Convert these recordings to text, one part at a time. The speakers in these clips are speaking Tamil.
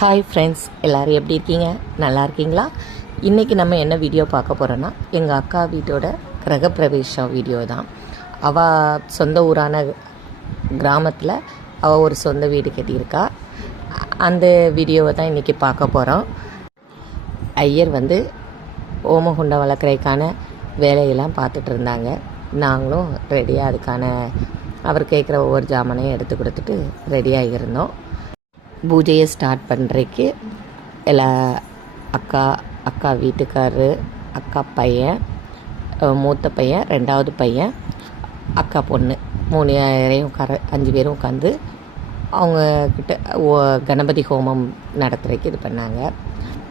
ஹாய் ஃப்ரெண்ட்ஸ் எல்லோரும் எப்படி இருக்கீங்க? நல்லா இருக்கீங்களா? இன்றைக்கி நம்ம என்ன வீடியோ பார்க்க போகிறோன்னா எங்கள் அக்கா வீட்டோட கிரகப்பிரவேசம் வீடியோ தான். அவள் சொந்த ஊரான கிராமத்தில் அவள் ஒரு சொந்த வீடு கட்டியிருக்கா. அந்த வீடியோவை தான் இன்றைக்கி பார்க்க போகிறோம் ஐயர் வந்து ஓமகுண்டம் வளர்க்குறதுக்கான வேலையெல்லாம் பார்த்துட்டு இருந்தாங்க. நாங்களும் ரெடியாக அதுக்கான அவர் கேட்குற ஒவ்வொரு ஜாமானையும் எடுத்து கொடுத்துட்டு ரெடியாக இருந்தோம். பூஜையை ஸ்டார்ட் பண்ணுறதுக்கு எல்லா அக்கா அக்கா வீட்டுக்காரரு அக்கா பையன் மூத்த பையன் ரெண்டாவது பையன் அக்கா பொண்ணு. மூணு பேரையும் உட்கார அஞ்சு பேரும் உட்காந்து அவங்கக்கிட்ட ஓ- கணபதி ஹோமம் நடத்துகிறக்கு இது பண்ணாங்க.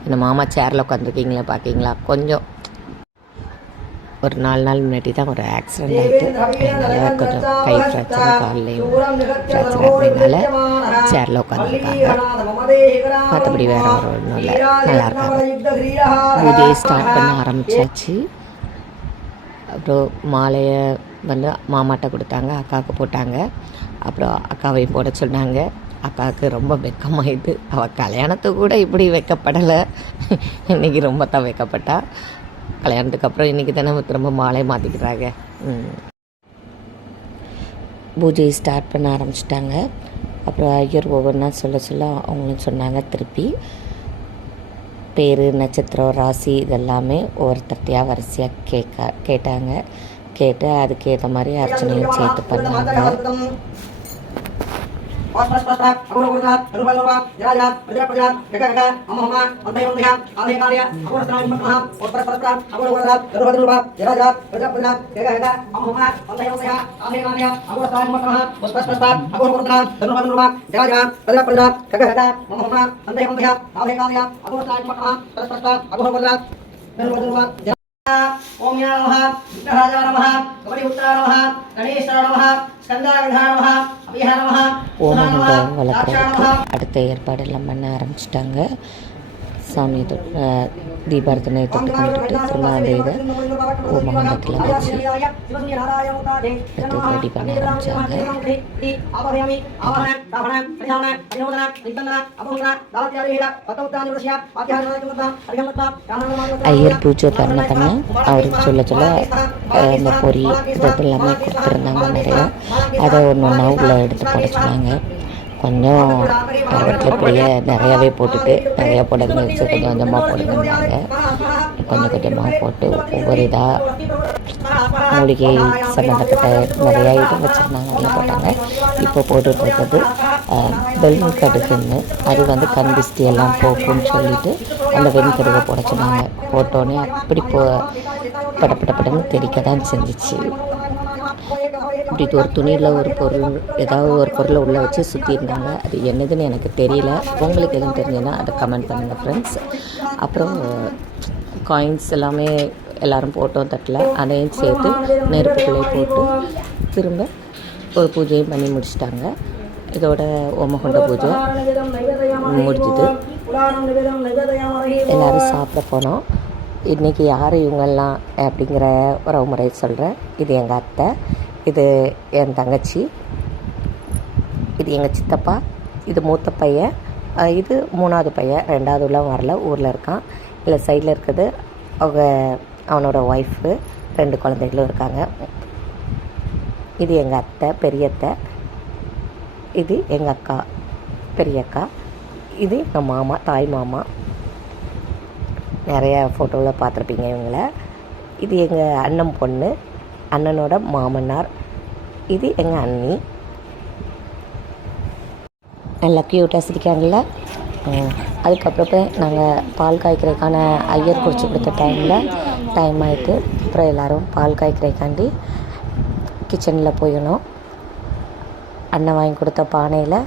இந்த மாமா சேரில் உட்காந்துருக்கீங்களா பார்த்திங்களா கொஞ்சம் ஒரு நாலு நாள் முன்னாடி தான் ஒரு ஆக்சிடெண்ட் ஆகிட்டு அதனால கொஞ்சம் கை ஃப்ராக்சர் கால்லையும் ஃப்ராக்சர் ஆனதுனால சேரில் உட்காந்துருக்காங்க மற்றபடி வேற ஒரு ஒன்றும் இல்லை. நல்லா இருக்காங்க. பூஜையை ஸ்டார்ட் பண்ண ஆரம்பிச்சாச்சு. அப்புறம் மாலையை வந்து மாமாட்ட கொடுத்தாங்க அக்காவுக்கு போட்டாங்க. அப்புறம் அக்காவையும் போட சொன்னாங்க. அக்காவுக்கு ரொம்ப வெக்கமாயிது அவள் கல்யாணத்துக்கு கூட இப்படி வைக்கப்படலை. இன்றைக்கி ரொம்ப தான் வைக்கப்பட்டா. கல்யாணத்துக்கு அப்புறம் இன்றைக்கி தானே திரும்ப மாலை மாற்றிக்கிறாங்க பூஜையை ஸ்டார்ட் பண்ண ஆரம்பிச்சிட்டாங்க. அப்புறம் ஐயர் ஒவ்வொன்றா சொல்ல சொல்ல அவங்களும் சொன்னாங்க திருப்பி பேர் நட்சத்திரம் ராசி இதெல்லாமே ஒவ்வொருத்தட்டையாக வரிசையாக கேட்க கேட்டாங்க. கேட்டு அதுக்கேற்ற மாதிரி அர்ச்சனையும் சேர்த்து பண்ணாங்க. ವಾಸ್ಪಸ್ ಪಸ್ತ ಅಗುರ ಗುರುತ ಅನುಬಲ ರೂಪ ಜರಾಜ ಪ್ರಜರ ಪ್ರಜರ ಗಗ ಗಗ ಅಮ್ಮ ಅಮ್ಮ ಅಂತಯ ಒಂದಯ ಆಲಯ ಕಾರ್ಯ ಅಗುರ ಸ್ನಾನ ಮಹ ವಾಸ್ಪಸ್ ಪಸ್ತ ಅಗುರ ಗುರುತ ಅನುಬಲ ರೂಪ ಜರಾಜ ಪ್ರಜರ ಪ್ರಜರ ಗಗ ಗಗ ಅಮ್ಮ ಅಮ್ಮ ಅಂತಯ ಒಂದಯ ಆಲಯ ಕಾರ್ಯ ಅಗುರ ಸ್ನಾನ ಮಹ ವಾಸ್ಪಸ್ ಪಸ್ತ ಅಗುರ ಗುರುತ ಅನುಬಲ ರೂಪ ಜರಾಜ ಪ್ರಜರ ಪ್ರಜರ ಗಗ ಗಗ ಅಮ್ಮ ಅಮ್ಮ ಅಂತಯ ಒಂದಯ ಆಲಯ ಕಾರ್ಯ ಅಗುರ ಸ್ನಾನ ಮಹ ವಾಸ್ಪಸ್ ಪಸ್ತ ಅಗುರ ಗುರುತ ಅನುಬಲ ರೂಪ ஓம் யா நம விக்னராஜா நம கபடிபுத்தா நம கணேசா நம ஸ்கந்தாரகா நம பண்ண ஆரம்பிச்சிட்டாங்க. சாமியை தொட்டு தீபார்த்தனையை தொட்டு கும்பிட்டுட்டு திரும்ப அந்த இதை ஓமகுண்டத்தில் வச்சு எடுத்து ரெடி பண்ண ஆரம்பித்தாங்க ஐயர் பூஜை பண்ண பண்ண அவருக்கு சொல்ல சொல்ல இந்த பொறி இது எல்லாமே கொடுத்துருந்தாங்க நிறையா அதை ஒன்று ஒன்றா உள்ளே எடுத்து போட சொன்னாங்க கொஞ்சம் பருவத்தில் நிறையாவே போட்டுட்டு நிறையா போடுங்க வச்சு கொஞ்சம் கொஞ்சமாக போடுங்கன்னாங்க கொஞ்சம் கொஞ்சமாக போட்டு ஒவ்வொரு இதாக மூலிகை சம்மந்தப்பட்ட நிறையா இது வச்சுருந்தாங்க அதில் போட்டாங்க. இப்போ போட்டுட்டு வெள்ளம் கடுகுன்னு அது வந்து கண் திஷ்டி எல்லாம் போக்கும்னு சொல்லிட்டு அந்த வெண்கடுகை போட சொன்னாங்க. போட்டோன்னே அப்படி போ படப்படப்படன்னு தெரிக்க தான் செஞ்சிச்சு. இப்படி ஒரு துணியில் ஒரு பொருள் ஏதாவது ஒரு பொருளை உள்ளே வச்சு சுற்றிருந்தாங்க அது என்னதுன்னு எனக்கு தெரியல. உங்களுக்கு எதுவும் தெரிஞ்சதுன்னா அதை கமெண்ட் பண்ணுங்கள் ஃப்ரெண்ட்ஸ் அப்புறம் காயின்ஸ் எல்லாமே எல்லோரும் போட்டோம் தட்டில். அதையும் சேர்த்து நெருப்புக்குள்ளே போட்டு திரும்ப ஒரு பூஜையும் பண்ணி முடிச்சிட்டாங்க. இதோட ஓமகுண்ட பூஜை முடிஞ்சுது. எல்லோரும் சாப்பிட போனோம். இன்றைக்கி யார் இவங்கெல்லாம் அப்படிங்கிற உறவுமுறை சொல்கிறேன் இது எங்கள் அத்தை. இது என் தங்கச்சி. இது எங்கள் சித்தப்பா. இது மூத்த பையன். இது மூணாவது பையன். ரெண்டாவது உள்ள வரல. ஊரில் இருக்கான். இல்லை சைடில் இருக்கிறது அவங்க அவனோட ஒய்ஃபு ரெண்டு குழந்தைகளும் இருக்காங்க. இது எங்கள் அத்தை பெரியத்தை இது எங்கள் அக்கா பெரிய அக்கா. இது எங்கள் மாமா தாய் மாமா. நிறைய ஃபோட்டோவில் பார்த்துருப்பீங்க இவங்கள. இது எங்கள் அண்ணன் பொண்ணு. அண்ணனோட மாமனார். இது எங்கள் அண்ணி. நல்லா க்யூட்டாக சிரிக்காங்கல்ல அதுக்கப்புறப்ப நாங்கள் பால் காய்க்கிறதுக்கான ஐயர் குறித்து கொடுத்த டைமில் டைம் ஆகிட்டு அப்புறம் எல்லோரும் பால் காய்க்கிறதுக்காண்டி கிச்சனில் போயிடணும். அண்ணன் வாங்கி கொடுத்த பானையில்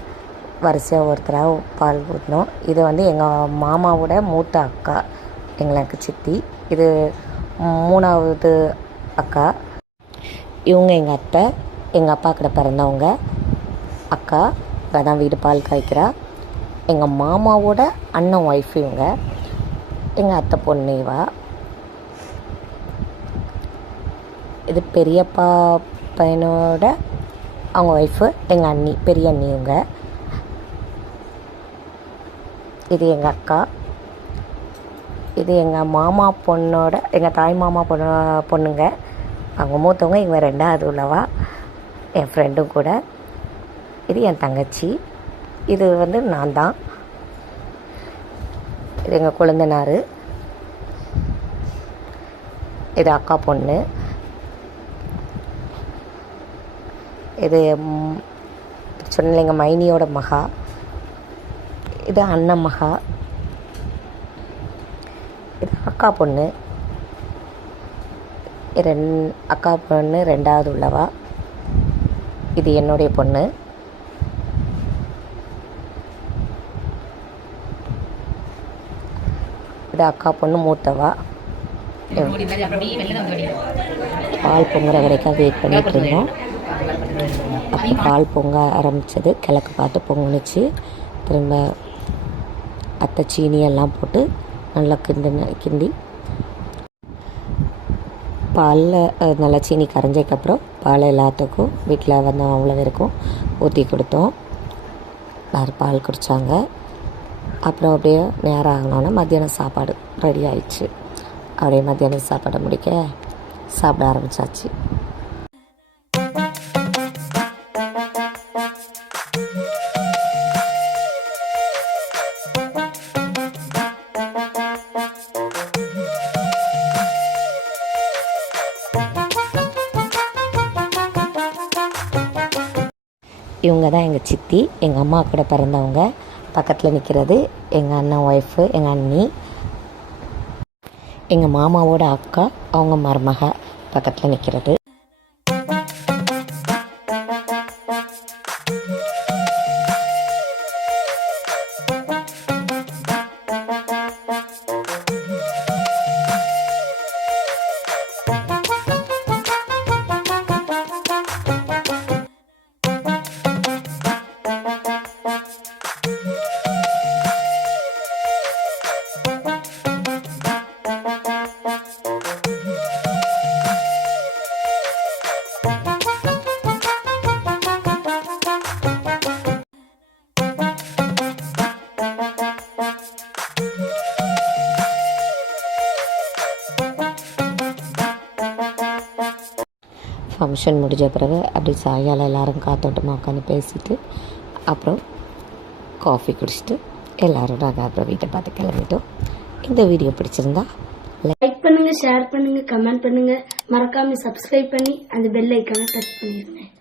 வரிசையாக ஒருத்தராக பால் ஊற்றணும் இது வந்து எங்கள் மாமாவோட மூத்த அக்கா எங்களுக்கு சித்தி. இது மூணாவது அக்கா. இவங்க எங்கள் அத்தை. எங்கள் அப்பா கிட்ட பிறந்தவங்க. அக்கா இங்கே தான் வீடு பால் காய்க்கிறா. எங்கள் மாமாவோட அண்ணன் ஒய்ஃப் இவங்க. எங்கள் அத்தை பொண்ணு இவா. இது பெரியப்பா பையனோட அவங்க ஒய்ஃபு எங்கள் அண்ணி பெரிய அண்ணி இவங்க. இது எங்கள் அக்கா. இது எங்கள் மாமா பொண்ணோட எங்கள் தாய் மாமா பொண்ணு பொண்ணுங்க. அவங்க மூத்தவங்க இவங்க ரெண்டாவது உள்ளவா. என் ஃப்ரெண்டும் கூட. இது என் தங்கச்சி. இது வந்து நான் தான். இது எங்கள் குழந்தனார். இது அக்கா பொண்ணு. இது சொன்னேன் எங்கள் மைனியோட மகா. இது அண்ணன் மகா. இது அக்கா பொண்ணு. ரெண் அக்கா பொண்ணு ரெண்டாவது உள்ளவா. இது என்னுடைய பொண்ணு. இது அக்கா பொண்ணு மூத்தவா. பால் பொங்குற வரைக்கும் வெயிட் பண்ணிட்டு இருந்தோம். அப்போ பால் பொங்க ஆரம்பித்தது கிழக்கு பார்த்து பொங்குனுச்சு. திரும்ப அத்தை சீனி எல்லாம் போட்டு நல்லா கிண்டு கிண்டி. பாலில் நல்லா சீனி கரைஞ்சதுக்கப்புறம் பால் எல்லாத்துக்கும் வீட்டில் வந்து அவ்வளோ பேருக்கும் ஊற்றி கொடுத்தோம். எல்லோரும் பால் குடித்தாங்க அப்புறம் அப்படியே நேரம் ஆகணுன்னா மத்தியானம் சாப்பாடு ரெடி ஆயிடுச்சு. அப்படியே மத்தியானம் சாப்பாடை முடிக்க சாப்பிட ஆரம்பித்தாச்சு இவங்க தான் எங்கள் சித்தி எங்கள் அம்மா கூட பிறந்தவங்க. பக்கத்தில் நிற்கிறது எங்கள் அண்ணன் ஒய்ஃபு எங்கள் அண்ணி. எங்கள் மாமாவோட அக்கா அவங்க மருமக பக்கத்தில் நிற்கிறது ஃபங்க்ஷன் முடிஞ்ச பிறகு அப்படி சாயங்காலம் எல்லோரும் காத்தோட்டமாக உட்காந்து பேசிட்டு அப்புறம் காஃபி குடிச்சிட்டு எல்லோரும் நாங்கள் அப்புறம் வீட்டை பார்த்து கிளம்பிட்டோம். இந்த வீடியோ பிடிச்சிருந்தா லைக் பண்ணுங்கள் ஷேர் பண்ணுங்கள் கமெண்ட் பண்ணுங்கள் மறக்காமல் சப்ஸ்கிரைப் பண்ணி அந்த பெல் ஐக்கானை டச் பண்ணிடுங்க